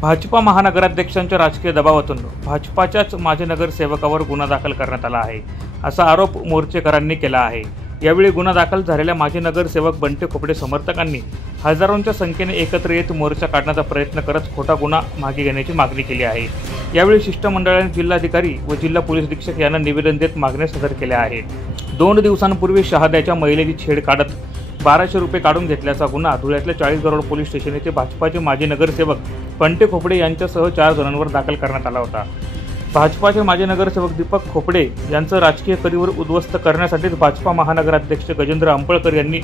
भाजपा महानगराध्यक्षांच्या राजकीय दबावातून भाजपाच्याच माजी नगरसेवकावर गुन्हा दाखल करण्यात आला आहे, असा आरोप मोर्चेकरांनी केला आहे। यावेळी गुन्हा दाखल झालेल्या माजी नगरसेवक बंटी खोपडे समर्थकांनी हजारोंच्या संख्येने एकत्र येत मोर्चा काढण्याचा प्रयत्न करत खोटा गुन्हा मागे घेण्याची मागणी केली आहे। यावेळी शिष्टमंडळाने जिल्हाधिकारी व जिल्हा पोलीस अधीक्षक यांना निवेदन देत मागण्या सादर केल्या आहेत। 2 दिवसांपूर्वी शहाद्याच्या महिलेची छेड काढत 1200 रुपये काढून घेतल्याचा गुन्हा धुळ्यातल्या 40 रोड पोलीस स्टेशन येथे भाजपाचे माजी नगरसेवक बंटी खोपडे यांच्यासह 4 जणांवर दाखल करण्यात आला होता। भाजपाचे माजी नगरसेवक दीपक खोपडे यांचं राजकीय करिअर उद्ध्वस्त करण्यासाठीच भाजपा महानगराध्यक्ष गजेंद्र अंपळकर यांनी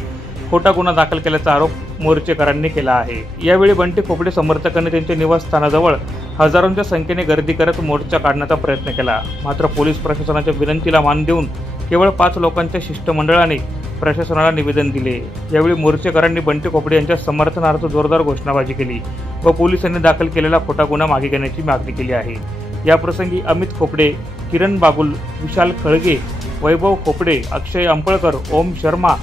खोटा गुन्हा दाखल केल्याचा आरोप मोर्चेकरांनी केला आहे। यावेळी बंटी खोपडे समर्थकांनी त्यांच्या निवासस्थानाजवळ हजारोंच्या संख्येने गर्दी करत मोर्चा काढण्याचा प्रयत्न केला, मात्र पोलीस प्रशासनाच्या विनंतीला मान देऊन केवळ 5 लोकांच्या शिष्टमंडळाने प्रशासनाला निवेदन दिले। यावेळी मोर्चेकरांनी बंटी खोपडे यांच्या समर्थनार्थ जोरदार घोषणाबाजी केली व पोलिसांनी दाखल केलेला खोटा गुन्हा मागे घेण्याची मागणी केली आहे। या प्रसंगी अमित खोपडे, किरण बागुल, विशाल खळगे, वैभव खोपडे, अक्षय अंपळकर, ओम शर्मा,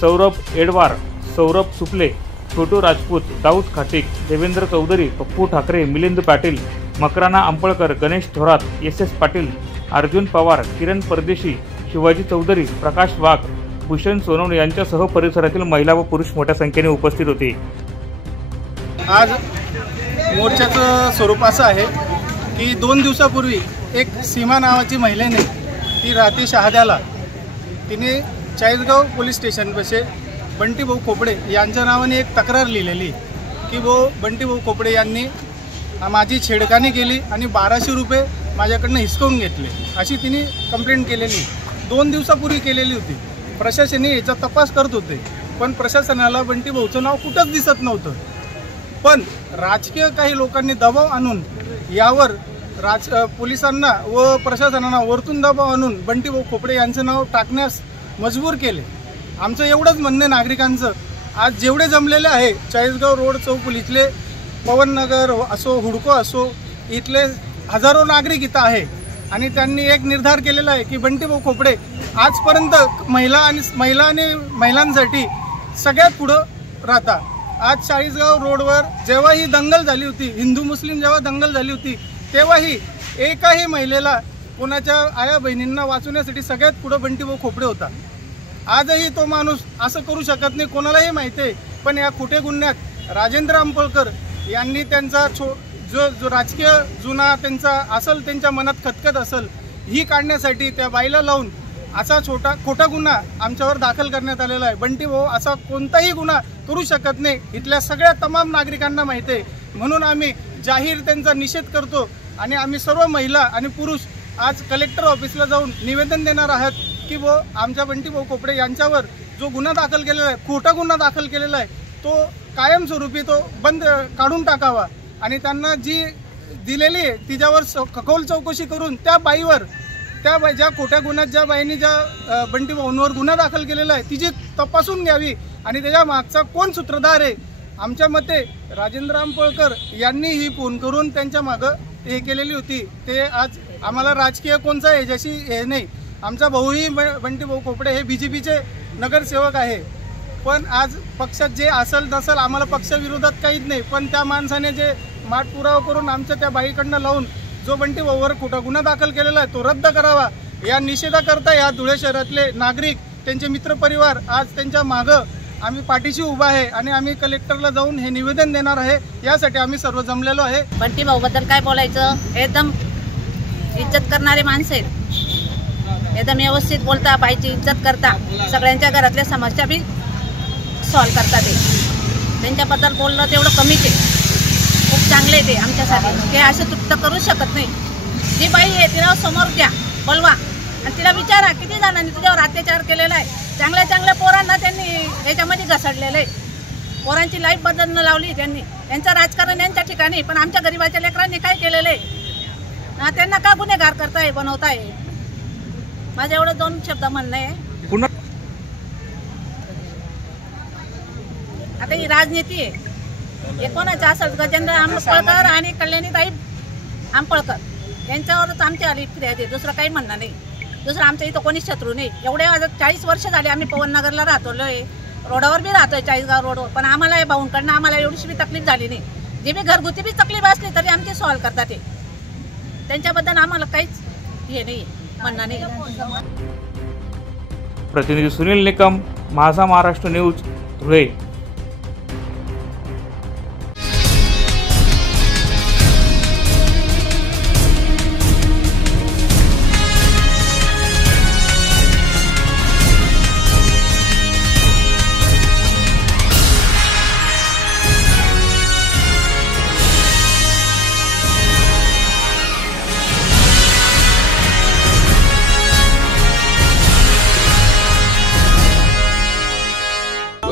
सौरभ एडवार, सौरभ सुपले, छोटू राजपूत, दाऊद खाटिक, देवेंद्र चौधरी, पप्पू ठाकरे, मिलिंद पाटील, मकराना अंपळकर, गणेश थोरात, एस पाटील, अर्जुन पवार, किरण परदेशी, शिवाजी चौधरी, प्रकाश वाघ, भूषण सोनवणे यांच्यासह परिसरातील महिला व पुरुष मोठ्या संख्येने उपस्थित होते। आज मोर्चाचं स्वरूप असं आहे की 2 दिवसापूर्वी एक सीमा नावाची महिलेने, ती राहते शहाद्याला, तिने चाळीसगाव पोलीस स्टेशनपाशी बंटीभाऊ खोपडे यांच्या नावाने एक तक्रार लिहिलेली की बंटीभाऊ खोपडे यांनी माझी छेडखानी केली आणि 1200 रुपये माझ्याकडनं हिसकावून घेतले, अशी तिने कंप्लेंट केलेली 2 दिवसापूर्वी केलेली होती। प्रशासनाने याचा तपास करत होते, पण प्रशासनाला बंटीभाऊचं नाव कुठंच दिसत नव्हतं। पण राजकीय काही लोकांनी दबाव आणून यावर पोलिसांना व प्रशासनाला वरतून दबाव आणून बंटीभाऊ खोपडे यांचं नाव टाकण्यास मजबूर केले। आमचं एवढंच म्हणणं नागरिकांचं, आज जेवढे जमलेले आहे चाळीसगाव रोड चौक इथले, पवननगर असो, हुडको असो, इथले हजारो नागरिक इथं आहे आणि त्यांनी एक निर्धार केलेला आहे की बंटीभाऊ खोपडे आजपर्यंत महिलांसाठी सगळ्यात पुढं राहता। आज चाळीसगाव रोडवर जेव्हा ही दंगल झाली होती, हिंदू मुस्लिम जेव्हा दंगल झाली होती, तेव्हाही एकाही महिलेला, कोणाच्या आया बहिणींना वाचवण्यासाठी सगळ्यात पुढं बंटीभाऊ खोपडे होता। आजही तो माणूस असं करू शकत नाही, कोणालाही माहिती आहे। पण या खोटे गुन्ह्यात राजेंद्र अंपळकर यांनी त्यांचा जो राजकीय जुना त्यांचा असेल, त्यांच्या मनात खतखत असेल, ही काढण्यासाठी त्या बाईला लावून असा खोटा गुन्हा आमच्यावर दाखल करण्यात आलेला आहे। बंटीभाऊ असा कोणताही गुन्हा करू शकत नाही, इथल्या सगळ्या तमाम नागरिकांना माहिती आहे। म्हणून आम्ही जाहीर त्यांचा निषेध करतो आणि आम्ही सर्व महिला आणि पुरुष आज कलेक्टर ऑफिसला जाऊन निवेदन देणार आहात की आमच्या बंटीभाऊ खोपडे यांच्यावर जो गुन्हा दाखल केलेला आहे, खोटा गुन्हा दाखल केलेला आहे, तो कायमस्वरूपी तो काढून टाकावा आणि त्यांना जी दिलेली आहे तिच्यावर सखोल चौकशी करून त्या बाईवर, ज्या खोट्या गुन्ह्यात ज्या बाईंनी ज्या बंटीभाऊंवर गुन्हा दाखल केलेला आहे तिची तपासून घ्यावी आणि त्याच्या मागचा कोण सूत्रधार आहे। आमच्या मते राजेंद्र अंपळकर यांनी ही फोन करून त्यांच्या मागं हे केलेली होती। ते आज आम्हाला राजकीय कोणचा याच्याशी हे नाही, आमचा भाऊही बंटीभाऊ खोपडे हे BJPचे नगरसेवक आहे। पण आज पक्षात जे असेल नसेल, आम्हाला पक्षविरोधात काहीच नाही, पण त्या माणसाने जे माठपुरावा करून आमच्या त्या बाईकडनं लावून जो बंटीभाऊवर खोटा गुन्हा दाखल केलेला आहे तो रद्द करावा, या निषेधाकरता या धुळे शहरातले नागरिक, त्यांचे मित्रपरिवार आज त्यांच्या मागं आम्ही पाठीशी उभा आहे आणि आम्ही कलेक्टरला जाऊन हे निवेदन देणार आहे। यासाठी आम्ही सर्व जमलेलो आहे। बंटीभाऊबद्दल काय बोलायचं, एकदम इज्जत करणारे माणसं आहेत, एकदम व्यवस्थित बोलता, बाईची इज्जत करता, सगळ्यांच्या घरातल्या समस्या बी सॉल्व करतात। त्यांच्याबद्दल बोलणं तेवढं कमीच आहे, खूप चांगले ते आमच्यासाठी, ते असं तुटतं करू शकत नाही। जी बाई आहे तिला समोर घ्या, बोलवा आणि तिला विचारा किती जणांनी तुझ्यावर अत्याचार केलेला आहे। चांगल्या चांगल्या पोरांना त्यांनी याच्यामध्ये घसडलेलं आहे, पोरांची लाईफ बदलणं लावली त्यांनी, त्यांचं राजकारण यांच्या ठिकाणी, पण आमच्या गरीबाच्या लेकरांनी काय केलेलं आहे, त्यांना का गुन्हेगार करताय, बनवताय। माझं एवढं 2 शब्द म्हणणं आहे। आता ही राजनीती आहे, हे कोणाचं असेल, गजेंद्र अंपळकर आणि कल्याणीताई अंपळकर यांच्यावरच आमची आली फिर्याद आहे, दुसरं काही म्हणणं नाही। दुसरं आमच्या इथं कोणीच शत्रू नाही। एवढे 40 वर्ष झाले आम्ही पवननगरला राहतोय, रोडावर बी राहतोय, चाळीसगाव रोडवर, पण आम्हाला भाऊंकडनं आम्हाला एवढीशी बी तकलीफ झाली नाही। जी बी घरगुती बी तकलीफ असली तरी आमची सॉल्व करतात ते. त्यांच्याबद्दल आम्हाला काहीच हे नाही, म्हणणं नाही. प्रतिनिधी सुनील निकम, माझा महाराष्ट्र न्यूज, धुळे.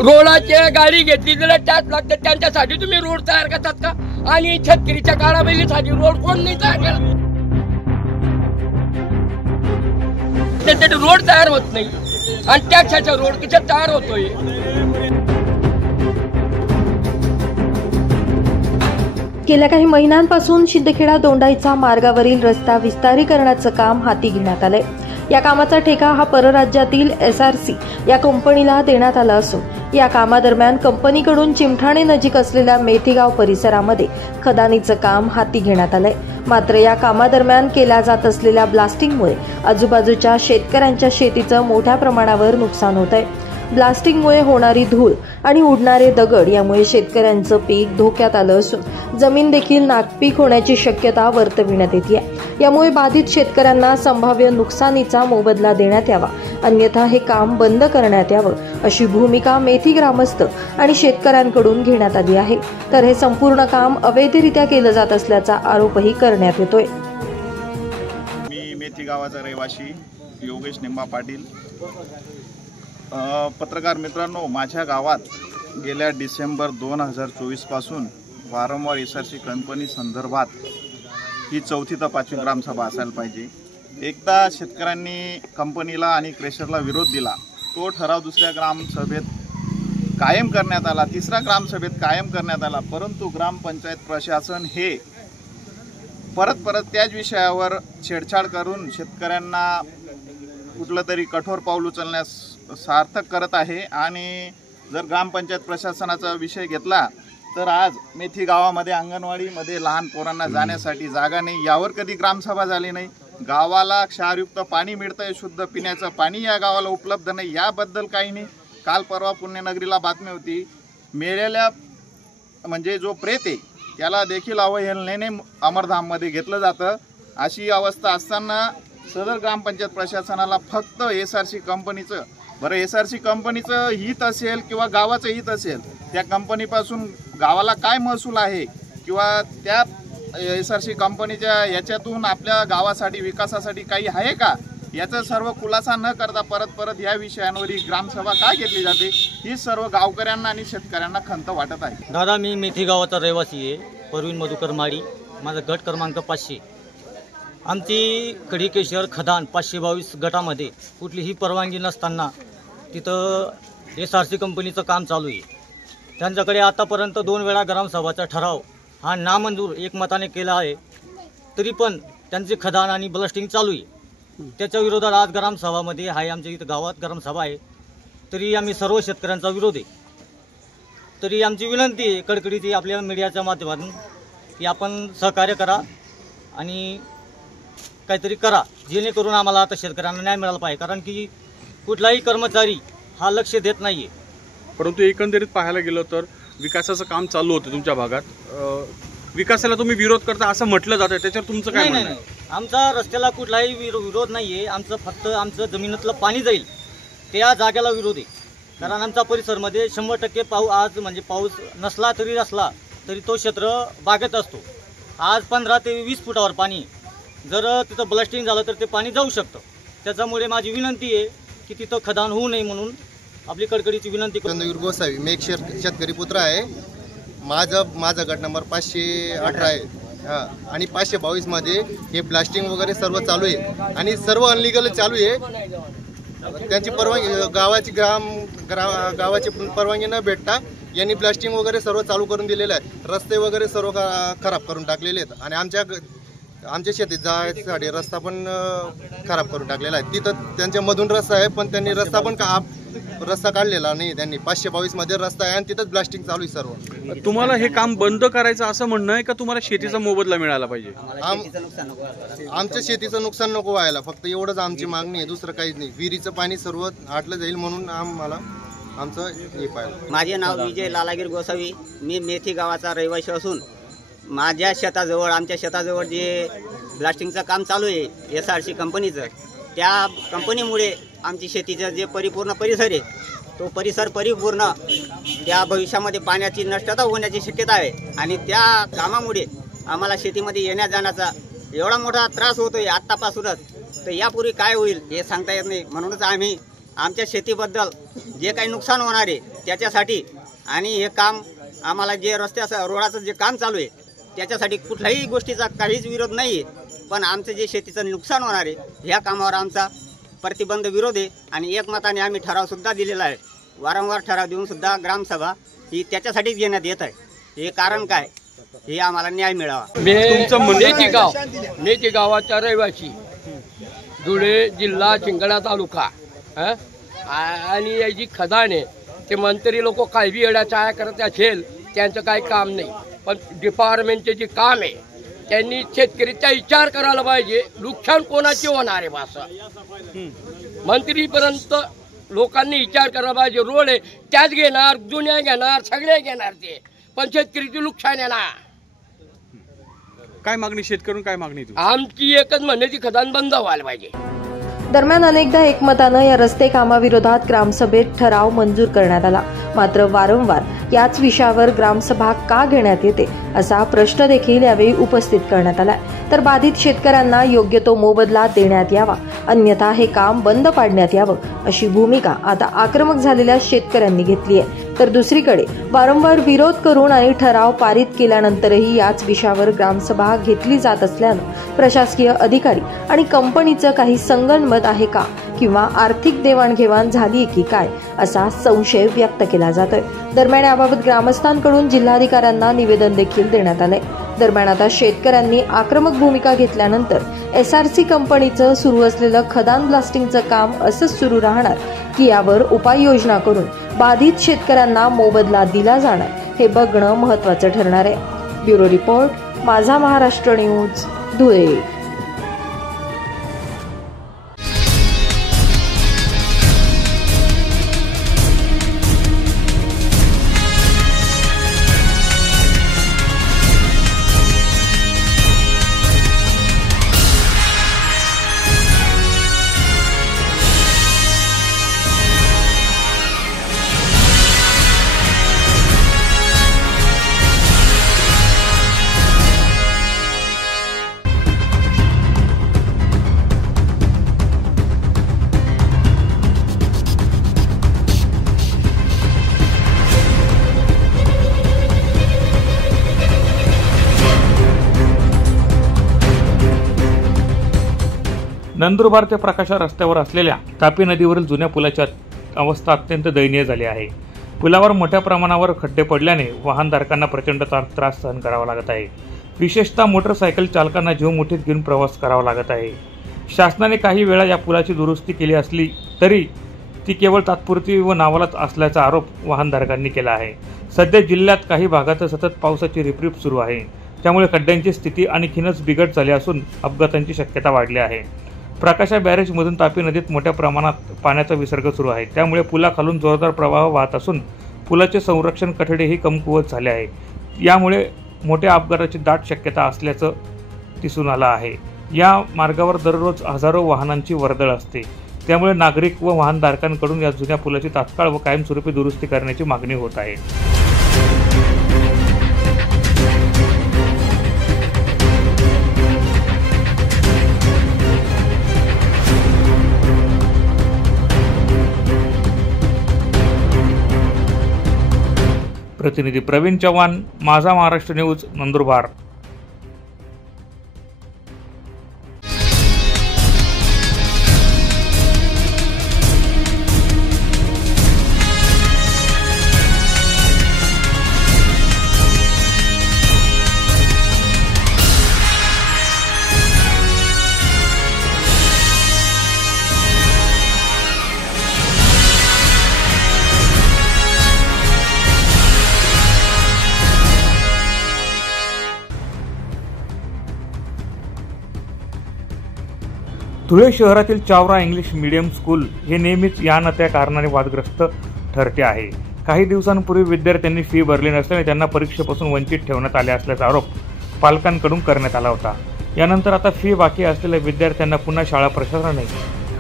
रोडाची गाडी घेतली तर टॅक्स लागते, त्यांच्यासाठी तुम्ही रोड तयार करतात का? आणि शेतकरीच्या काळाबैलीसाठी रोड कोण नाही तयार करत. त्यासाठी रोड तयार होत नाही आणि टॅक्साचा रोड किती तयार होतोय. गेल्या काही महिन्यांपासून शिंदखेडा दोंडाईचा मार्गावरील रस्ता विस्तारीकरणाचं काम हाती घेण्यात आलंय. या कामाचा ठेका हा परराज्यातील SRC या कंपनीला देण्यात आला असून या कामादरम्यान कंपनीकडून चिमठाणे नजीक असलेल्या मेथीगाव परिसरामध्ये खदानीचं काम हाती घेण्यात आलंय. मात्र या कामादरम्यान केल्या जात असलेल्या ब्लास्टिंगमुळे आजूबाजूच्या शेतकऱ्यांच्या शेतीचं मोठ्या प्रमाणावर नुकसान होत आहे. ब्लास्टिंगमुळे होणारी धूळ आणि उडणारे दगड यामुळे शेतकऱ्यांचं पीक धोक्यात आलं असून जमीन देखील नापीक होण्याची शक्यता वर्तविण्यात येते. यामुळे बाधित शेतकऱ्यांना संभाव्य नुकसानीचा मोबदला देण्यात यावा, अन्यथा हे काम बंद करण्यात यावं अशी भूमिका मेथी ग्रामस्थ आणि शेतकऱ्यांकडून घेण्यात आली आहे. तर हे संपूर्ण काम अवैधरित्या केलं जात असल्याचा आरोपही करण्यात येतोय. मी मेथी गावाचा रहिवासी योगेश निंबा पाटील. पत्रकार मित्रांनो, माझ्या गावात गेल्या डिसेंबर 2024 पासून वारंवार SRC कंपनी संदर्भात ही 4थी ते 5वी ग्रामसभा असायला पाहिजे. एकदा शेतकऱ्यांनी कंपनीला आणि क्रेशरला विरोध दिला, तो ठराव दुसऱ्या ग्रामसभेत कायम करण्यात आला, तिसऱ्या ग्रामसभेत कायम करण्यात आला, परंतु ग्रामपंचायत प्रशासन हे परत त्याच विषयावर छेडछाड करून शेतकऱ्यांना कुठलं तरी कठोर पाऊल उचलण्यास सार्थक करत आहे. आणि जर ग्रामपंचायत प्रशासनाचा विषय घेतला तर आज मेथी गावामध्ये अंगणवाडीमध्ये लहान पोरांना जाण्यासाठी जागा नाही, यावर कधी ग्रामसभा झाली नाही. गावाला क्षारयुक्त पाणी मिळतंय, शुद्ध पिण्याचं पाणी या गावाला उपलब्ध नाही, याबद्दल काही नाही. काल परवा पुण्यनगरीला बातमी होती, मेलेल्या म्हणजे जो प्रेत आहे त्याला देखील अवहेलनेने अमरधाममध्ये घेतलं जातं. अशी अवस्था असताना सदर ग्रामपंचायत प्रशासनाला फक्त SRC कंपनीचं, बरं SRC कंपनीचं हित असेल किंवा गावाचं हित असेल, त्या कंपनीपासून गावाला काय महसूल आहे किंवा त्या SRC कंपनीच्या याच्यातून आपल्या गावासाठी विकासासाठी काही आहे का, याचा सर्व खुलासा न करता परत या विषयांवर ही ग्रामसभा काय घेतली जाते, ही सर्व गावकऱ्यांना आणि शेतकऱ्यांना खंत वाटत आहे. दादा, मी मेथी गावाचा रहिवासी आहे, परवीन मधुकर माळी. माझा गट क्रमांक 500. आमची कढीकेश्वर खदान 522 गटामध्ये कुठलीही परवानगी नसताना तिथं SRC कंपनीचं काम चालू आहे. त्यांच्याकडे आतापर्यंत 2 वेळा ग्रामसभाचा ठराव हा नामंजूर एकमताने केला आहे, तरी पण त्यांचे खदान आणि ब्लास्टिंग चालू आहे. त्याच्या विरोधात आज ग्रामसभामध्ये आहे, आमच्या इथं गावात ग्रामसभा आहे, तरी आम्ही सर्व शेतकऱ्यांचा विरोध आहे. तरी आमची विनंती आहे कडकडीची आपल्या मीडियाच्या माध्यमातून की आपण सहकार्य करा आणि काहीतरी करा, जेणेकरून आम्हाला आता शेतकऱ्यांना न्याय मिळाला पाहिजे. कारण की कुठलाही कर्मचारी हा लक्ष देत नाही आहे. परंतु एकंदरीत पाहायला गेलं तर विकासाचं काम चालू होतं तुमच्या भागात, विकासाला तुम्ही विरोध करता असं म्हटलं जातं, त्याच्यावर तुमचं काय म्हणणं आहे? आमचा रस्त्याला कुठलाही विरोध नाही आहे. आमचं फक्त आमचं जमिनीतलं पाणी जाईल त्या जागेला विरोध आहे. कारण आमचा परिसरमध्ये 100% आज म्हणजे पाऊस नसला तरी तो क्षेत्र बागेत असतो. आज 15 ते 20 फुटावर पाणी, जर तिथं ब्लास्टिंग झालं तर ते पाणी जाऊ शकतं. त्याच्यामुळे माझी विनंती आहे की तिथं खदान होऊ नये, म्हणून आपली कडकडीची विनंती. चंद्रवीर गोसावी, मी एक शेतकरी पुत्र आहे. माझा गट नंबर 518 आहे. हां, आणि 522मध्ये हे ब्लास्टिंग वगैरे सर्व चालू आहे आणि सर्व अनलिगल चालू आहे. त्यांची परवानगी गावाची परवानगी न भेटता यांनी ब्लास्टिंग वगैरे सर्व चालू करून दिलेलं आहे. रस्ते वगैरे सर्व खराब करून टाकलेले आहेत आणि आमच्या शेतीत जायसाठी रस्ता पण खराब करून टाकलेला आहे. तिथं त्यांच्या मधून रस्ता आहे, पण त्यांनी रस्ता पण रस्ता काढलेला नाही त्यांनी. 522 मध्ये रस्ता आहे आणि तिथंच ब्लास्टिंग चालू आहे सर्व. तुम्हाला हे काम बंद करायचं असं म्हणणं आहे का तुम्हाला शेतीचा मोबदला मिळाला पाहिजे? आमच्या शेतीचं नुकसान नको व्हायला, फक्त एवढंच आमची मागणी आहे, दुसरं काहीच नाही. विहिरीचं पाणी सर्व आटलं जाईल म्हणून आम्हाला आमचं हे पाहिजे. माझे नाव विजय लालागीर गोसावी. मी मेथी गावाचा रहिवासी असून माझ्या शेताजवळ, आमच्या शेताजवळ जे ब्लास्टिंगचं काम चालू आहे SRC कंपनीचं, त्या कंपनीमुळे आमची शेतीचं जे परिपूर्ण परिसर आहे तो परिसर परिपूर्ण त्या भविष्यामध्ये पाण्याची नष्टता होण्याची शक्यता आहे. आणि त्या कामामुळे आम्हाला शेतीमध्ये येण्या जाण्याचा एवढा मोठा त्रास होतोय आत्तापासूनच. तर यापूर्वी काय होईल हे सांगता येत नाही. म्हणूनच आम्ही आमच्या शेतीबद्दल जे काही नुकसान होणार आहे त्याच्यासाठी आणि हे काम आम्हाला जे रस्त्याचं रोडाचं जे काम चालू आहे त्याच्यासाठी कुठल्याही गोष्टीचा काहीच विरोध नाही आहे. पण आमचं जे शेतीचं नुकसान होणार आहे ह्या कामावर आमचा प्रतिबंध विरोध आहे. आणि एकमताने आम्ही ठरावसुद्धा दिलेला आहे. वारंवार ठराव देऊन सुद्धा ग्रामसभा ही त्याच्यासाठीच घेण्यात येत आहे. हे कारण काय, हे आम्हाला न्याय मिळावा. मेथी गावाचा रहिवासी, धुळे जिल्हा शिंगणा तालुका. आणि याची खदान आहे ते मंत्री लोक काही बी एवढा चाया करत असेल त्यांचं काही काम नाही. पण डिपार्टमेंटचे जे काम आहे त्यांनी शेतकरीचा विचार करायला पाहिजे. नुकसान कोणाचे होणार आहे असं मंत्रीपर्यंत लोकांनी विचार करायला पाहिजे. रोड आहे त्याच घेणार, जुन्या घेणार, सगळे घेणार ते, पण शेतकरीचे नुकसान येणार. काय मागणी शेतकऱ्यांना, काय मागणी? आमची एकच म्हणण्याची खदान बंद व्हायला पाहिजे. दरम्यान अनेकदा एकमतानं या रस्ते कामाविरोधात ग्रामसभेत ठराव मंजूर करण्यात आला. मात्र वारंवार याच विषयावर ग्रामसभा का घेण्यात येते असा प्रश्न देखील यावेळी उपस्थित करण्यात आला. तर बाधित शेतकऱ्यांना योग्य तो मोबदला देण्यात यावा, अन्यथा हे काम बंद पाडण्यात यावं अशी भूमिका आता आक्रमक झालेल्या शेतकऱ्यांनी घेतली आहे. तर दुसरीकडे वारंवार विरोध करून आणि ठराव पारित केल्यानंतरही याच विषयावर ग्रामसभा घेतली जात असल्यानं प्रशासकीय अधिकारी आणि कंपनीचं काही संगनमत आहे का, किंवा आर्थिक देवाणघेवाण झाली की काय असा संशय व्यक्त केला जातोय. दरम्यान याबाबत ग्रामस्थांकडून जिल्हाधिकाऱ्यांना निवेदन देखील देण्यात आलंय. दरम्यान आता शेतकऱ्यांनी आक्रमक भूमिका घेतल्यानंतर SRC कंपनीचं सुरू असलेलं खदान ब्लास्टिंगचं काम असंच सुरू राहणार की यावर उपाययोजना करून बाधित शेतकऱ्यांना मोबदला दिला जाणार हे बघणं महत्त्वाचं ठरणार आहे. ब्युरो रिपोर्ट, माझा महाराष्ट्र न्यूज, धुळे. नंदुरबार ते प्रकाशा रस्त्यावर असलेल्या तापी नदीवरील जुन्या पुलाची अवस्था अत्यंत दयनीय झाली आहे. पुलावर मोठ्या प्रमाणावर खड्डे पडल्याने वाहनधारकांना प्रचंड त्रास सहन करावा लागत आहे. विशेषतः मोटरसायकल चालकांना जीव मुठीत घेऊन प्रवास करावा लागत आहे. शासनाने काही वेळा या पुलाची दुरुस्ती केली असली तरी ती केवळ तात्पुरती व नावालाच असल्याचा आरोप वाहनधारकांनी केला आहे. सध्या जिल्ह्यात काही भागात सतत पावसाची रिपरिप सुरू आहे. त्यामुळे खड्ड्यांची स्थिती आणखीनच बिघड झाली असून अपघातांची शक्यता वाढली आहे. प्रकाशा बॅरेजमधून तापी नदीत मोठ्या प्रमाणात पाण्याचा विसर्ग सुरू आहे. त्यामुळे पुलाखालून जोरदार प्रवाह वाहत असून पुलाचे संरक्षण कठडेही कमकुवत झाले आहे. यामुळे मोठ्या अपघाताची दाट शक्यता असल्याचं दिसून आलं आहे. या मार्गावर दररोज हजारो वाहनांची वर्दळ असते. त्यामुळे नागरिक व वाहनधारकांकडून या जुन्या पुलाची तात्काळ व कायमस्वरूपी दुरुस्ती करण्याची मागणी होत आहे. प्रतिनिधी प्रवीण चव्हाण, माझा महाराष्ट्र न्यूज, नंदुरबार. धुळे शहरातील चावरा इंग्लिश मीडियम स्कूल हे नेहमीच या न त्या कारणाने वादग्रस्त ठरते आहे. काही दिवसांपूर्वी विद्यार्थ्यांनी फी भरली नसल्याने त्यांना परीक्षेपासून वंचित ठेवण्यात आले असल्याचा आरोप पालकांकडून करण्यात आला होता. यानंतर आता फी बाकी असलेल्या विद्यार्थ्यांना पुन्हा शाळा प्रशासनाने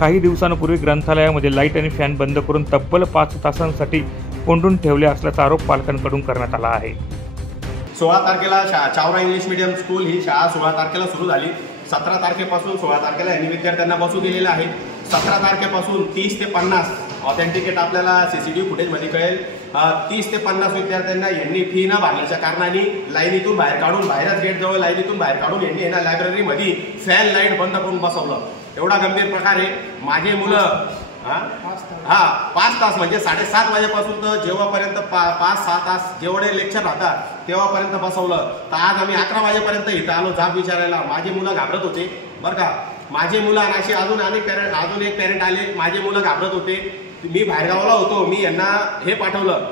काही दिवसांपूर्वी ग्रंथालयामध्ये लाईट आणि फॅन बंद करून तब्बल 5 तासांसाठी कोंडून ठेवले असल्याचा आरोप पालकांकडून करण्यात आला आहे. 16 तारखेला चावरा इंग्लिश मीडियम स्कूल ही शाळा 16 तारखेला सुरू झाली. 17 तारखेपासून 16 तारखेला यांनी विद्यार्थ्यांना बसू दिलेलं आहे. 17 तारखेपासून 30 ते 50 ऑथेंटिकेट आपल्याला CCTV फुटेजमध्ये कळेल. 30 ते 50 विद्यार्थ्यांना यांनी फी न भरल्याच्या कारणाने लाईनीतून बाहेर काढून, बाहेरच गेटजवळ लाईनीतून बाहेर काढून यांनी यांना लायब्ररीमध्ये फॅन लाईट बंद करून बसवलं. एवढा गंभीर प्रकार आहे. माझे मुलं 5 तास म्हणजे 7:30 वाजेपासून तर जेव्हापर्यंत 5-6 तास जेवढे लेक्चर राहतात तेव्हापर्यंत बसवलं. तर आज आम्ही 11 वाजेपर्यंत इथं आलो जाब विचारायला. माझी मुलं घाबरत होते बरं का. माझे मुलं आणि असे अजून एक पॅरेंट आले. माझे मुलं घाबरत होते. मी बाहेरगावाला होतो. मी यांना हे पाठवलं,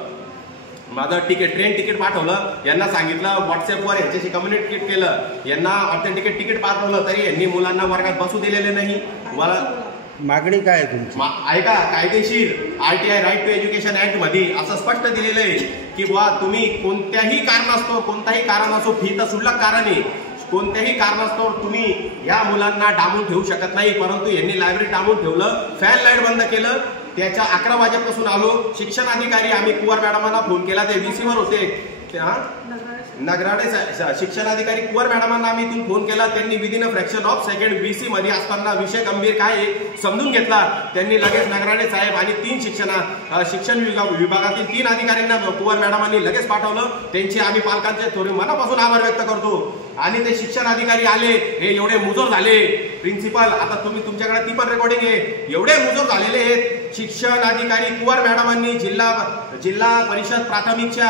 माझं ट्रेन तिकीट पाठवलं. यांना सांगितलं व्हॉट्सअपवर यांच्याशी कम्युनिकेट केलं. यांना ऑथेंटिकेट तिकीट पाठवलं तरी यांनी मुलांना वर्गात बसू दिलेले नाही. मला मागणी काय आहे तुमची? ऐका, कायदेशीर RTI right to education act मध्ये असं स्पष्ट दिलेलं आहे की बुवा तुम्ही कोणत्याही कारण असो, फी तर क्षुल्लक कारण आहे, कोणत्याही कारणास्तव तुम्ही या मुलांना डांबून ठेवू शकत नाही. परंतु यांनी लायब्ररी डांबून ठेवलं, फॅन लाईट बंद केलं. त्याच्या 11 वाजेपासून आलो. शिक्षण अधिकारी आम्ही कुवर मॅडमांना फोन केला, ते VC वर होते. नगराडे शिक्षण अधिकारी कुवर मॅडमांना आम्ही इथून फोन केला. त्यांनी within a fraction of second VC मध्ये असताना विषय गंभीर काय समजून घेतला. त्यांनी लगेच नगराडे साहेब आणि 3 शिक्षण विभागातील 3 अधिकाऱ्यांना कुवर मॅडमांनी लगेच पाठवलं. त्यांचे आम्ही पालकांचे थोडे मनापासून आभार व्यक्त करतो. आणि ते शिक्षण अधिकारी आले, हे एवढे मुजोर झाले. प्रिन्सिपल, आता तुमच्याकडे ती पण रेकॉर्डिंग आहे, एवढे मुजोर झालेले आहेत. शिक्षण अधिकारी कुवर मॅडमांनी जिल्हा परिषद प्राथमिकच्या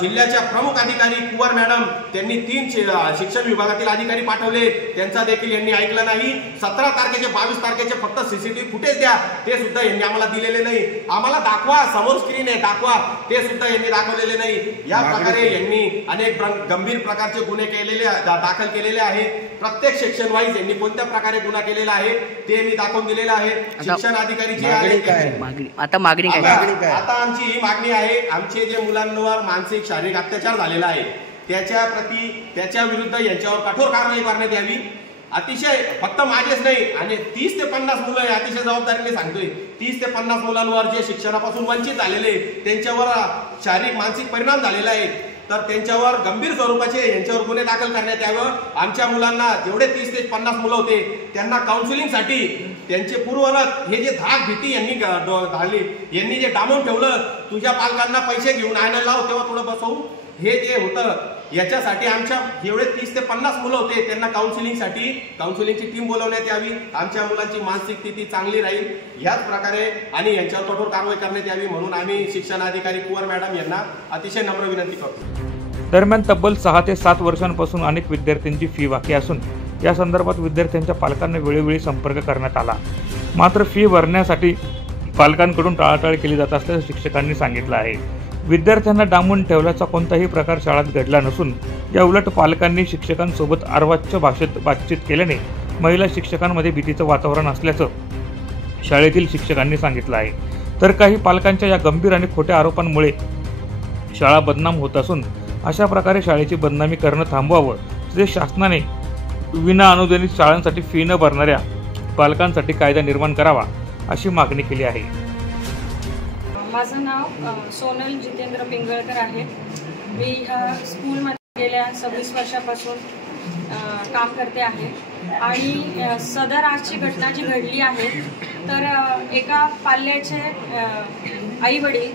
जिल्ह्याच्या प्रमुख अधिकारी कुवर मॅडम त्यांनी 3 शिक्षण विभागातील अधिकारी पाठवले. त्यांचा देखील यांनी ऐकलं नाही. 17 तारखेचे 22 तारखेचे फक्त CCTV फुटेज द्या, ते सुद्धा यांनी आम्हाला दिलेले नाही. आम्हाला दाखवा, समोर स्क्रीन आहे दाखवा, ते सुद्धा यांनी दाखवलेले नाही. या प्रकारे यांनी अनेक गंभीर प्रकारचे गुन्हे दाखल केलेले आहे. प्रत्येक सेक्शन वाईज यांनी कोणत्या प्रकारे गुन्हा केलेला आहे ते मी दाखवून दिलेला आहे. शिक्षण अधिकारी जे आहे, आता मागणी काय? आता आमची ही मागणी आहे, आमचे जे मुलांवर मानसिक शारीरिक अत्याचार झालेला आहे त्याच्या विरुद्ध यांच्यावर कठोर कारवाई करण्यात यावी. अतिशय फक्त माझेच नाही आणि 30 ते 50 मुलं आहे, अतिशय जबाबदारीने सांगतोय. 30 ते 50 मुलांवर जे शिक्षणापासून वंचित झालेले, त्यांच्यावर शारीरिक मानसिक परिणाम झालेला आहे, तर त्यांच्यावर गंभीर स्वरूपाचे यांच्यावर गुन्हे दाखल करण्यात यावं. आमच्या मुलांना जेवढे 30 ते 50 मुलं होते त्यांना काउन्सिलिंगसाठी त्यांचे पूर्वरत हे जे धाक भीती यांनी घालली, यांनी जे डांबून ठेवलं, तुझ्या पालकांना पैसे घेऊन आणायला लाव तेव्हा थोडं बसवू, हे जे होतं याच्यासाठी आमच्या जेवढे 30 ते 50 मुलं होते त्यांना काउन्सिलिंगची टीम बोलवण्यात यावी. आमच्या मुलांची मानसिक स्थिती चांगली राहील याच प्रकारे आणि यांच्यावर कठोर कारवाई करण्यात यावी म्हणून आम्ही शिक्षण अधिकारी कुवर मॅडम यांना अतिशय नम्र विनंती करतो. दरम्यान तब्बल 6 ते 7 वर्षांपासून अनेक विद्यार्थ्यांची फी बाकी असून या संदर्भात विद्यार्थ्यांच्या पालकांना वेळोवेळी संपर्क करण्यात आला. मात्र फी भरण्यासाठी पालकांकडून टाळाटाळ केली जात असल्याचं शिक्षकांनी सांगितलं आहे. विद्यार्थ्यांना डांबून ठेवल्याचा कोणताही प्रकार शाळेत घडला नसून या उलट पालकांनी शिक्षकांसोबत अर्वाच्य भाषेत बातचीत केल्याने महिला शिक्षकांमध्ये भीतीचं वातावरण असल्याचं शाळेतील शिक्षकांनी सांगितलं आहे. तर काही पालकांच्या या गंभीर आणि खोट्या आरोपांमुळे शाळा बदनाम होत असून अशा प्रकारे शाळेची बदनामी करणं थांबवावं, जे शासनाने विना अनुदानित शाळांसाठी फी न भरणाऱ्या पालकांसाठी कायदा निर्माण करावा अशी मागणी केली आहे. माझं नाव सोनल जितेंद्र पिंगळकर आहे. मी ह्या स्कूलमध्ये गेल्या 26 वर्षापासून काम करते आहे आणि सदर आजची घटना जी घडली आहे तर एका पाल्याचे आईवडील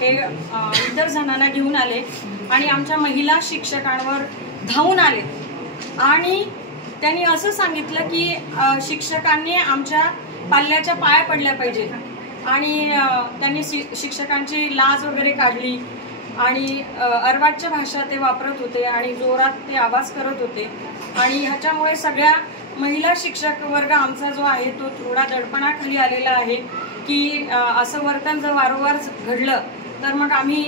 हे इतर जणांना घेऊन आले आणि आमच्या महिला शिक्षकांवर धावून आले आणि त्यांनी असं सांगितलं की शिक्षकांनी आमच्या पाल्याच्या पाया पडल्या पाहिजे आणि त्यांनी शिक्षकांची लाज वगैरे काढली आणि अर्वाच्य भाषा ते वापरत होते आणि जोरात ते आवाज करत होते आणि ह्याच्यामुळे सगळ्या महिला शिक्षक वर्ग आमचा जो आहे तो थोडा दडपणाखाली आलेला आहे की असं वर्तन जर वारंवार घडलं तर मग आम्ही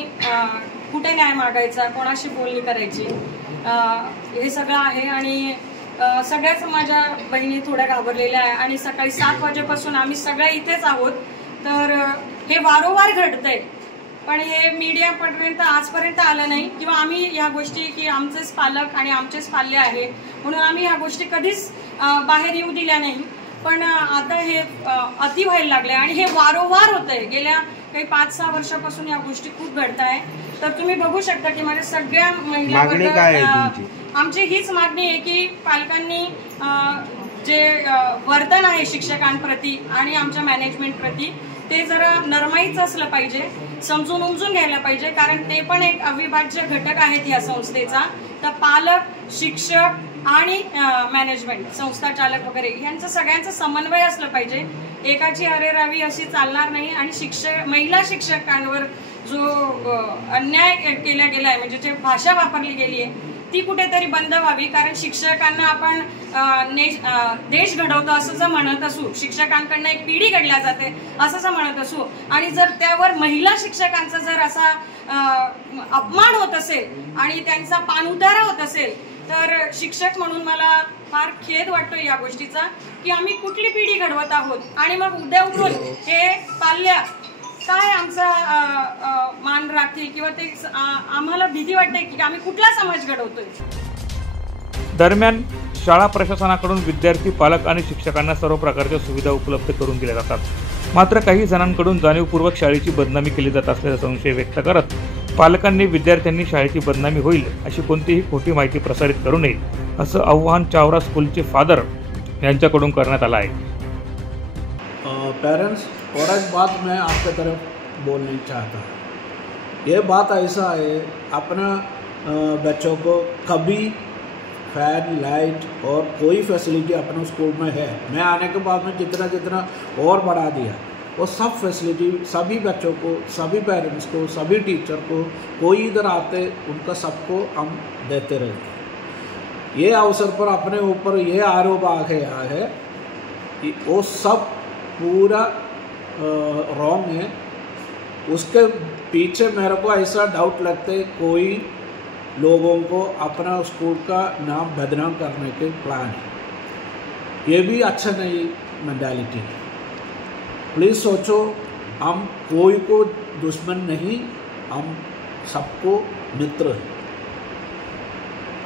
कुठे न्याय मागायचा, कोणाशी बोलणी करायची, हे सगळं आहे. आणि सगळ्याच माझ्या बहिणी थोड्या घाबरलेल्या आहे आणि सकाळी 7 वाजेपासून आम्ही सगळ्या इथेच आहोत. तर हे वारंवार घडतंय, पण हे मीडियापर्यंत आजपर्यंत आलं नाही किंवा आम्ही ह्या गोष्टी की आमचेच पालक आणि आमचेच पाल्य आहे म्हणून आम्ही ह्या गोष्टी कधीच बाहेर येऊ दिल्या नाही. पण आता हे अति व्हायला लागले आणि हे वारंवार होतंय. गेल्या काही 5-6 वर्षापासून या गोष्टी खूप घडत आहे. तर तुम्ही बघू शकता की माझ्या सगळ्या महिला, आमची हीच मागणी आहे की पालकांनी जे वर्तन आहे शिक्षकांप्रती आणि आमच्या मॅनेजमेंट प्रती ते जरा नरमाईच असलं पाहिजे, समजून उमजून घ्यायला पाहिजे, कारण ते पण एक अविभाज्य घटक आहेत या संस्थेचा. तर पालक, शिक्षक आणि मॅनेजमेंट, संस्था चालक वगैरे यांचं सगळ्यांचं समन्वय असलं पाहिजे. एकाची अरेरावी अशी चालणार नाही. आणि महिला शिक्षकांवर जो अन्याय केला गेला आहे, म्हणजे जे भाषा वापरली गेली आहे ती कुठेतरी बंद व्हावी. कारण शिक्षकांना आपण देश घडवतो असं जर म्हणत असू, शिक्षकांकडनं एक पिढी घडल्या जाते असं जर म्हणत असू आणि जर त्यावर महिला शिक्षकांचा जर असा अपमान होत असेल आणि त्यांचा पाणउतारा होत असेल तर शिक्षक म्हणून मला फार खेद वाटतो या गोष्टीचा की आम्ही कुठली पिढी घडवत आहोत. आणि मग उद्या उठून हे पाल्य काय आमचा मान राखतील किंवा ते आम्हाला भीती वाटते की आम्ही कुठला समाज घडवतोय. दरम्यान शाळा प्रशासनाकडून विद्यार्थी, पालक आणि शिक्षकांना सर्व प्रकारच्या सुविधा उपलब्ध करून दिल्या जातात. मात्र काही जणांकडून जाणीवपूर्वक शाळेची बदनामी केली जात असल्याचा संशय व्यक्त करत पालकांनी विद्यार्थ्यांनी शाळेची बदनामी होईल अशी कोणतीही खोटी माहिती प्रसारित करू नये असं आव्हान चावरा स्कूलचे फादर यांच्याकडून करण्यात आलं आहे. पेरेंट्स, और एक बात मैं आपके तरफ बोलना चाहता हूँ. ये बात ऐसा है, अपना बच्चों को कभी फैन, लाइट और कोई फैसिलिटी अपने स्कूल में है. मैं आने के बाद में जितना और बढ़ा दिया, वो सब फैसिलिटी सभी बच्चों को, सभी पेरेंट्स को, सभी टीचर को, कोई इधर आते उनका सबको हम देते रहते हैं. ये अवसर पर अपने ऊपर ये आरोप आ गया है कि वो सब पूरा रॉन्ग है. उसके पीछे मेरे को ऐसा डाउट लगता है कोई लोगों को अपना स्कूल का नाम बदनाम करने के प्लान है. ये भी अच्छा नहीं मेंटालिटी है. प्लीज़ सोचो, हम कोई को दुश्मन नहीं, हम सबको मित्र हैं.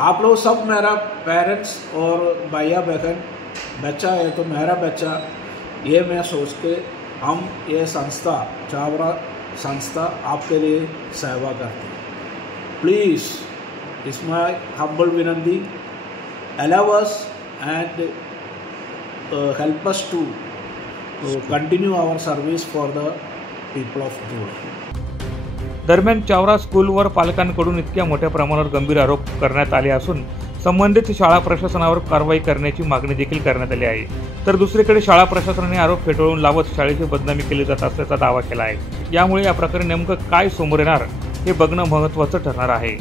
आप लोग सब मेरा पेरेंट्स और भैया बहन बच्चा है तो मेरा बच्चा, ये मैं सोच के हम ये संस्था, चावरा संस्था आपके लिए सेवा करते हैं. प्लीज़ इसमें हम्बल विनंती, allow us and help us to continue our service for the people of Jewar. दरम्यान चावरा स्कूलवर पालकांकडून इतक्या मोठ्या प्रमाणावर गंभीर आरोप करण्यात आले असून संबंधित शाळा प्रशासनावर कारवाई करण्याची मागणी देखील करण्यात आली आहे. तर दुसरीकडे शाळा प्रशासनाने आरोप फेटाळून लावत शाळेची बदनामी केली जात असल्याचा दावा केला आहे. यामुळे या प्रकरणी नेमकं काय समोर येणार हे बघणं महत्त्वाचं ठरणार आहे.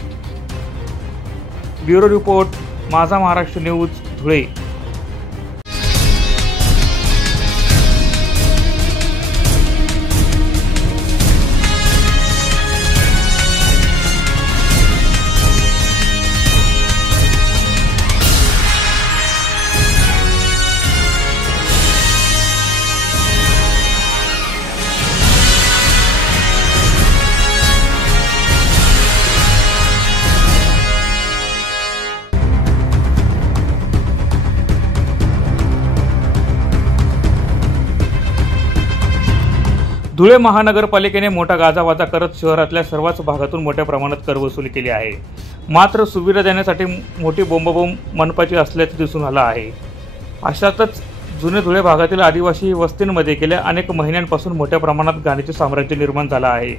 ब्युरो रिपोर्ट, माझा महाराष्ट्र न्यूज, धुळे. धुळे महानगरपालिकेने मोठा गाजावाजा करत शहरातल्या सर्वच भागातून मोठ्या प्रमाणात कर वसुली केली आहे. मात्र सुविधा देण्यासाठी मोठी बोंबाबोंब मनपाची असल्याचं दिसून आलं आहे. अशातच जुने धुळे भागातील आदिवासी वस्तींमध्ये गेल्या अनेक महिन्यांपासून मोठ्या प्रमाणात घाणीचे साम्राज्य निर्माण झालं आहे.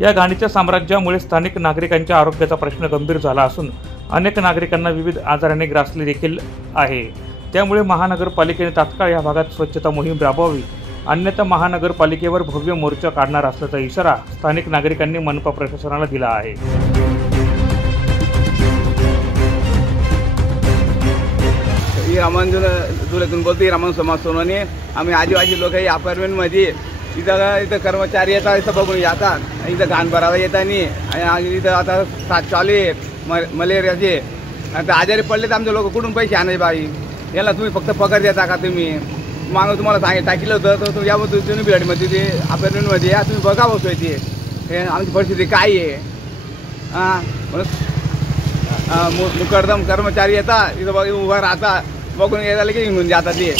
या घाणीच्या साम्राज्यामुळे स्थानिक नागरिकांच्या आरोग्याचा प्रश्न गंभीर झाला असून अनेक नागरिकांना विविध आजाराने ग्रासले देखील आहे. त्यामुळे महानगरपालिकेने तात्काळ या भागात स्वच्छता मोहीम राबवावी, अन्यथा महानगरपालिकेवर भव्य मोर्चा काढणार असल्याचा इशारा स्थानिक नागरिकांनी मनपा प्रशासनाला दिला आहे. धुळ्यातून बोलतो रामन समाज सोनवणे. आम्ही आदिवासी लोक या अपार्टमेंटमध्ये इथं कर्मचारी येतात, इथं बघून येतात, इथं घाण भरायला येतात आणि इथं आता साथ चालू आहे मलेरियाचे. आता आजारी पडले तर आमचे लोक कुठून पैसे आणायचे बाई? याला तुम्ही फक्त पगार देता का? तुम्ही मागं तुम्हाला टाकलं होतं तर तुम्ही याबद्दल तुम्ही बेडमध्ये ते अपार्टमेंटमध्ये या, तुम्ही बघा बसतोय ते हे आमची परिस्थिती काय आहे. मुकरदम कर्मचारी येतात इथं बघ उभा राहता, बघून यायला लगेच घेऊन जातात ते.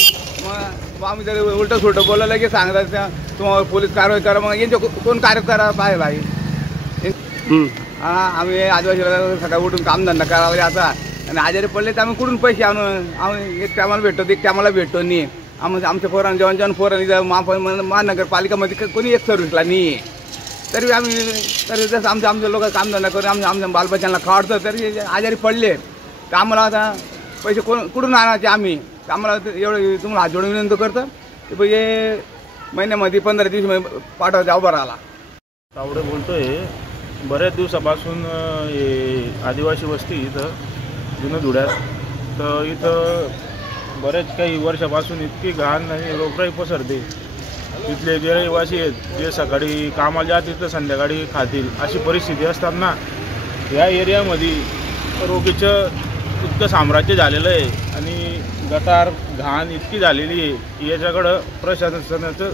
मग आम्ही तर उलटं सुलटं बोललं लगेच सांगतात तुम्हाला पोलीस कारवाई करा. मग यांच्या कोण कार्य करा पाहिजे बाई? आम्ही आदिवासीला सकाळी उठून कामधंदा करावा आता, आणि आजारी पडले तर आम्ही कुठून पैसे आणून? आम्ही एक टायमाला भेटतो, एक टायमाला भेटतो नाही. आमच्या पोरांना जेवण पोरांनी महानगरपालिकामध्ये कोणी एक सर्व्हिसला नाही आहे. तरी आम्ही तरी जसं आमच्या लोक कामधंदा करून आमच्या बालबच्चांना खावडतो, तरी आजारी पडले तर आम्हाला आता पैसे कुठून आणायचे? आम्ही आम्हाला एवढं तुम्हाला हात जोडून विनंती करतो की हे महिन्यामध्ये 15 दिवस पाठवायचा उभा राहिला. तावडे बोलतोय. बऱ्याच दिवसापासून आदिवासी वस्ती इथं जुनं धुळ्यात, तर इथं बरेच काही वर्षापासून इतकी घाण आणि रोगराई पसरते. इथले जे रहिवासी आहेत जे सकाळी कामाला जात तिथं संध्याकाळी खातील अशी परिस्थिती असताना या एरियामध्ये रोगीचं इतकं साम्राज्य झालेलं आहे आणि गटार घाण इतकी झालेली आहे की याच्याकडं प्रशासनाचं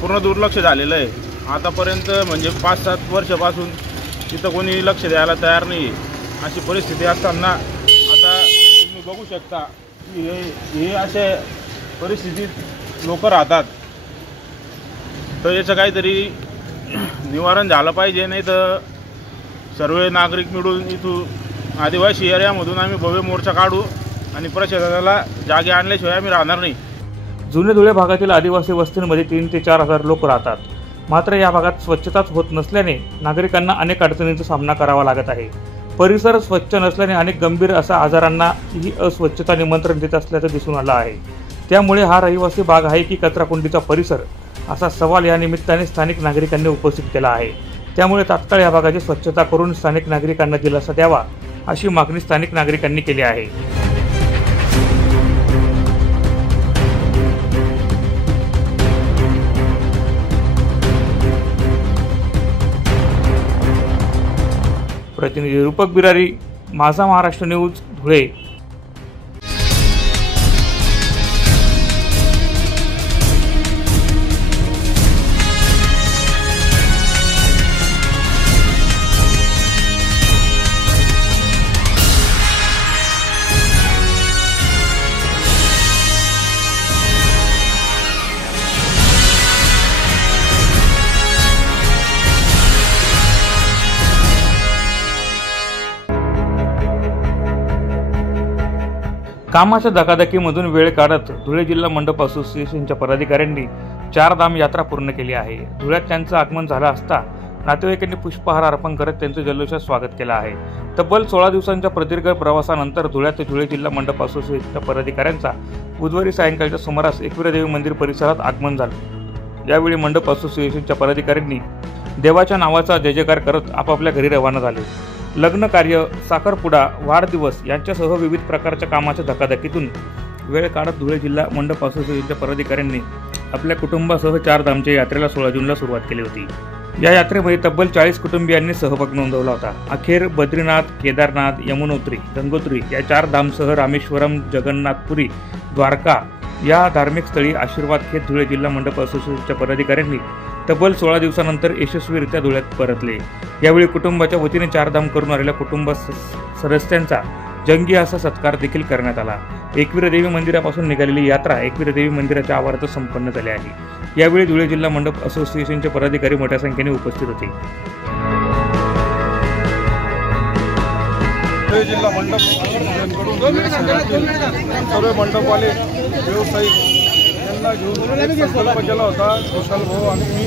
पूर्ण दुर्लक्ष झालेलं आहे. आतापर्यंत म्हणजे 5-7 वर्षापासून तिथं कोणी लक्ष द्यायला तयार नाही. अशी परिस्थिती असताना आता तुम्ही बघू शकता की हे अशा परिस्थितीत लोक राहतात. तर याचं काहीतरी निवारण झालं पाहिजे, नाही तर सर्व नागरिक मिळून इथून आदिवासी एरियामधून आम्ही भव्य मोर्चा काढू आणि प्रशासनाला जागे आणल्याशिवाय आम्ही राहणार नाही. जुने धुळे भागातील आदिवासी वस्तींमध्ये 3 ते 4 हजार लोक राहतात. मात्र या भागात स्वच्छताच होत नसल्याने नागरिकांना अनेक अडचणींचा सामना करावा लागत आहे. परिसर स्वच्छ नसल्याने अनेक गंभीर अशा आजारांना ही अस्वच्छता निमंत्रण देत असल्याचं दिसून आलं आहे. त्यामुळे हा रहिवासी भाग आहे की कचराकुंडीचा परिसर, असा सवाल या निमित्ताने स्थानिक नागरिकांनी उपस्थित केला आहे. त्यामुळे तात्काळ या भागाची स्वच्छता करून स्थानिक नागरिकांना दिलासा द्यावा अशी मागणी स्थानिक नागरिकांनी केली आहे. प्रतिनिधी रूपक बिरारी, माझा महाराष्ट्र न्यूज, धुळे. कामाच्या धकाधकीमधून वेळ काढत धुळे जिल्हा मंडप असोसिएशनच्या पदाधिकाऱ्यांनी 4 धाम यात्रा पूर्ण केली आहे. धुळ्यात त्यांचं आगमन झालं असता नातेवाईकांनी पुष्पहार अर्पण करत त्यांचं जल्लोषात स्वागत केलं आहे. तब्बल 16 दिवसांच्या प्रदीर्घ प्रवासानंतर धुळ्यात धुळे जिल्हा मंडप असोसिएशनच्या पदाधिकाऱ्यांचा बुधवारी सायंकाळच्या सुमारास एकविरा देवी मंदिर परिसरात आगमन झालं. यावेळी मंडप असोसिएशनच्या पदाधिकाऱ्यांनी देवाच्या नावाचा जय जयकार करत आपापल्या घरी रवाना झाले. लग्न कार्य, साखरपुडा, वाढदिवस यांच्यासह विविध प्रकारच्या कामाच्या धकाधकीतून वेळ काढत धुळे जिल्हा मंडप असोसिएशनच्या पदाधिकाऱ्यांनी आपल्या कुटुंबासह 4 धामच्या यात्रेला 16 जूनला सुरुवात केली होती. या यात्रेमध्ये तब्बल 40 कुटुंबियांनी सहभाग नोंदवला होता. अखेर बद्रीनाथ, केदारनाथ, यमुनोत्री, गंगोत्री या 4 धामसह रामेश्वरम, जगन्नाथपुरी, द्वारका या धार्मिक स्थळी आशीर्वाद घेत धुळे जिल्हा मंडप असोसिएशनच्या पदाधिकाऱ्यांनी तब्बल 16 दिवसानंतर यशस्वीरित्या धुळ्यात परतले. यावेळी कुटुंबाच्या वतीने 4 धाम करून आलेल्या कुटुंब सदस्यांचा जंगी असा सत्कार देखील करण्यात आला. एकविरा देवी मंदिरापासून निघालेली यात्रा एकविरा देवी मंदिराच्या आवारात संपन्न झाली आहे. यावेळी धुळे जिल्हा मंडप असोसिएशनचे पदाधिकारी मोठ्या संख्येने उपस्थित होते. धुळे जिल्हा मंडप सर्व मंडपवाले व्यावसायिक यांना घेऊन संकल्प केला होता कुशल भाऊ आणि मी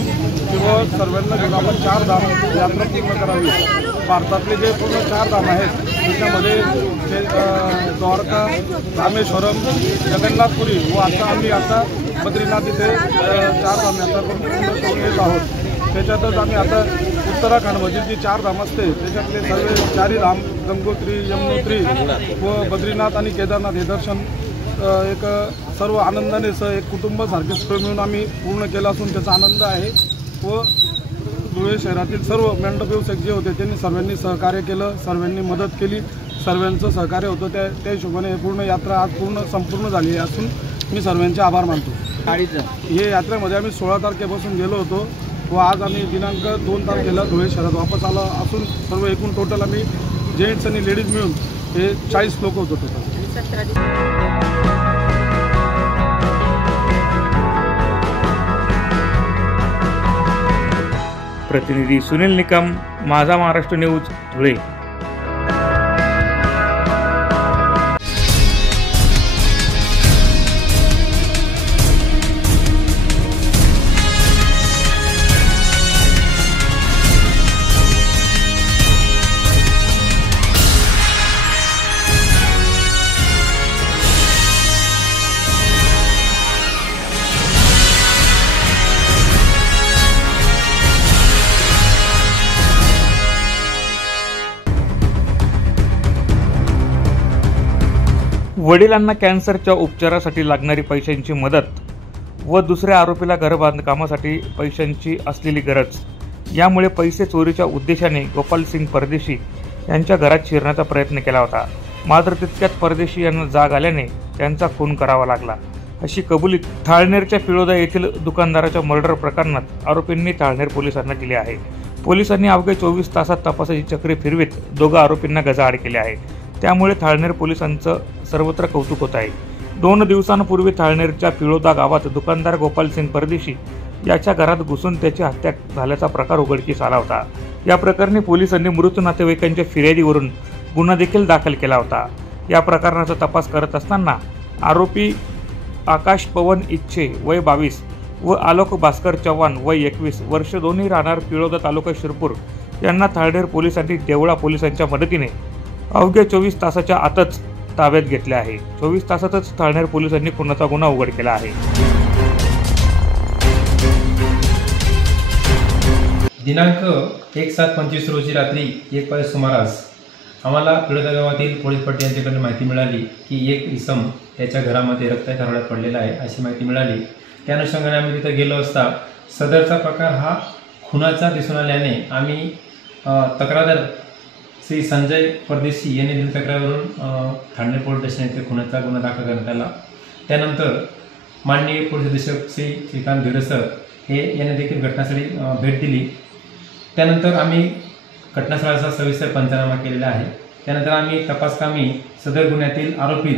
किंवा सर्वांना घेऊन आपण 4 धाम यात्रा पूर्ण करावी. भारतातले जे पूर्ण 4 धाम आहेत त्याच्यामध्ये द्वारका, रामेश्वरम, जगन्नाथपुरी व आम्ही आता बद्रीनाथ इथे 4 धाम यात्रा करून येत आहोत. त्याच्यातच आम्ही आता उत्तराखंडमधील जी 4 धाम असते त्याच्यातले सर्व 4 धाम गंगोत्री, यमुनोत्री व बद्रीनाथ आणि केदारनाथ हे दर्शन एक सर्व आनंदाने एक कुटुंबासारखे स्थळ मिळून आम्ही पूर्ण केलं असून त्याचा आनंद आहे. व धुळे शहरातील सर्व मंडप व्यावसायिक जे होते त्यांनी सर्वांनी सहकार्य केलं, सर्वांनी मदत केली सर्वांचं सहकार्य होतं, त्या हिशोबाने पूर्ण यात्रा आज संपूर्ण झाली असून मी सर्वांचे आभार मानतो. हे यात्रेमध्ये आम्ही 16 तारखेपासून गेलो होतो व आज आम्ही दिनांक 2 तारखेला धुळे शहरात वापस आलो असून सर्व एकूण टोटल आम्ही जेंट्स आणि लेडीज मिळून हे 40 लोक होतो टोटल. प्रतिनिधी सुनील निकम, माझा महाराष्ट्र न्यूज, धुळे. वडिलांना कॅन्सरच्या उपचारासाठी लागणारी पैशांची मदत व दुसऱ्या आरोपीला घर बांधकामासाठी पैशांची असलेली गरज यामुळे पैसे चोरीच्या उद्देशाने गोपाल सिंग परदेशी यांच्या घरात शिरण्याचा प्रयत्न केला होता. मात्र तितक्यात परदेशी यांना जाग आल्याने त्यांचा खून करावा लागला अशी कबुली थाळनेरच्या पिळोदा येथील दुकानदाराच्या मर्डर प्रकरणात आरोपींनी थाळनेर पोलिसांना दिली आहे. पोलिसांनी अवघ्या 24 तासात तपासाची चक्रे फिरवीत दोघा आरोपींना गजाआड केले आहे. त्यामुळे थाळनेर पोलिसांचं सर्वत्र कौतुक होत आहे. 2 दिवसांपूर्वी थाळनेरच्या पिळोदा गावात दुकानदार गोपाल सिंग परदेशी याच्या घरात घुसून त्याची हत्या झाल्याचा प्रकार उघडकीस आला होता. या प्रकरणी पोलिसांनी मृत नातेवाईकांच्या फिर्यादीवरून गुन्हा देखील दाखल केला होता. या प्रकरणाचा तपास करत असताना आरोपी आकाश पवन इच्छे वय 22 व आलोक भास्कर चव्हाण वय 21 वर्ष दोन्ही राहणार पिळोदा तालुका शिरपूर यांना थाळनेर पोलिसांनी देवळा पोलिसांच्या मदतीने अवघ्या 24 तासाच्या आतच ताब्यात घेतले आहे. 24 तासातच थाळनेर पोलिसांनी खुनाचा गुन्हा उघड केला आहे. दिनांक 1/7/25 रोजी रात्री 1 वाजे सुमारास आम्हाला पिळोदा गावातील पोलीस पाटील यांच्याकडून माहिती मिळाली की एक इसम त्याच्या घरामध्ये रक्ताच्या थारोळ्यात पडलेला आहे अशी माहिती मिळाली. त्या अनुषंगाने आम्ही तिथे गेलो असता सदरचा प्रकार हा खुनाचा दिसून आल्याने आम्ही तक्रारदार श्री संजय परदेशी यांनी दिलेल्या तक्रारीवरून ठाणे पोलीस स्टेशन येथे खुनाचा गुन्हा दाखल करण्यात आला. त्यानंतर माननीय पोलीस अधीक्षक श्री श्रीकांत गिरसर हे यांनी देखील घटनास्थळी भेट दिली. त्यानंतर आम्ही घटनास्थळाचा सविस्तर पंचनामा केलेला आहे. त्यानंतर आम्ही तपासकामी सदर गुन्ह्यातील आरोपी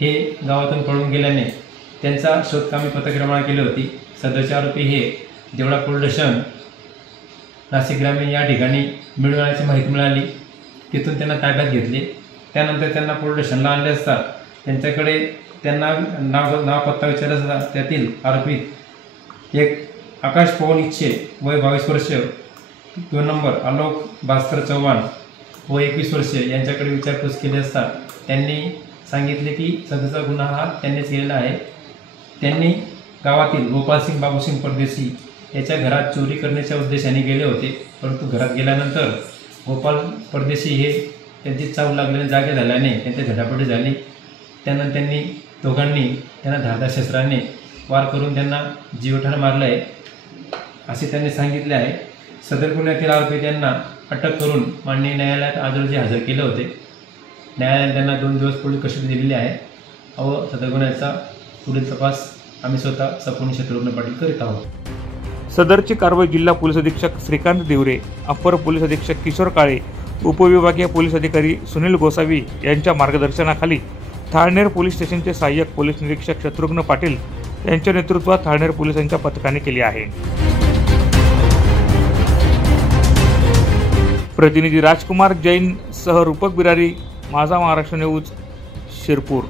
हे गावातून पळून गेल्याने त्यांचा शोधकामी पथक रवाना केली होती. सदरचे आरोपी हे देवळा पोलीस स्टेशन नाशिक ग्रामीण या ठिकाणी मिळून आल्याची माहिती मिळाली. तिथून त्यांना ताब्यात घेतले. त्यानंतर त्यांना पोलीस स्टेशनला आणले असता त्यांच्याकडे त्यांना नाव पत्ता विचारला असता त्यातील आरोपी एक आकाश पवन इच्छे वय 22 वर्ष 2 नंबर आलोक भास्कर चव्हाण व 21 वर्ष यांच्याकडे विचारपूस केली असता त्यांनी सांगितले की सदरचा गुन्हा हा त्यांनीच केलेला आहे. त्यांनी गावातील गोपाल सिंग बाबूसिंग परदेशी याच्या घरात चोरी करण्याच्या उद्देशाने गेले होते. परंतु घरात गेल्यानंतर गोपाल परदेशी हे त्यांची चाव लागलेल्या जागे झाल्याने त्यांची झटापटी झाली. त्यानंतर त्यांनी दोघांनी त्यांना धारदार शस्त्राने वार करून त्यांना जीवठाण मारलं आहे असे त्यांनी सांगितले आहे. सदर गुन्ह्यातील आरोपी त्यांना अटक करून माननीय न्यायालयात आज रोजी हजर केले होते. न्यायालयाने त्यांना 2 दिवस पोलीस कस्टडी दिलेली आहे व सदर गुन्ह्याचा पुढील तपास आम्ही स्वतः सपोनी शत्रुघ्न पाटील करीत आहोत. सदरची कारवाई जिल्हा पोलीस अधीक्षक श्रीकांत देवरे, अप्पर पोलीस अधीक्षक किशोर काळे, उपविभागीय पोलीस अधिकारी सुनील गोसावी यांच्या मार्गदर्शनाखाली थाळनेर पोलीस स्टेशनचे सहाय्यक पोलीस निरीक्षक शत्रुघ्न पाटील यांच्या नेतृत्वात थाळनेर पोलिसांच्या पथकाने केली आहे. प्रतिनिधी राजकुमार जैन सह रूपक बिरारी, माझा महाराष्ट्र न्यूज, शिरपूर.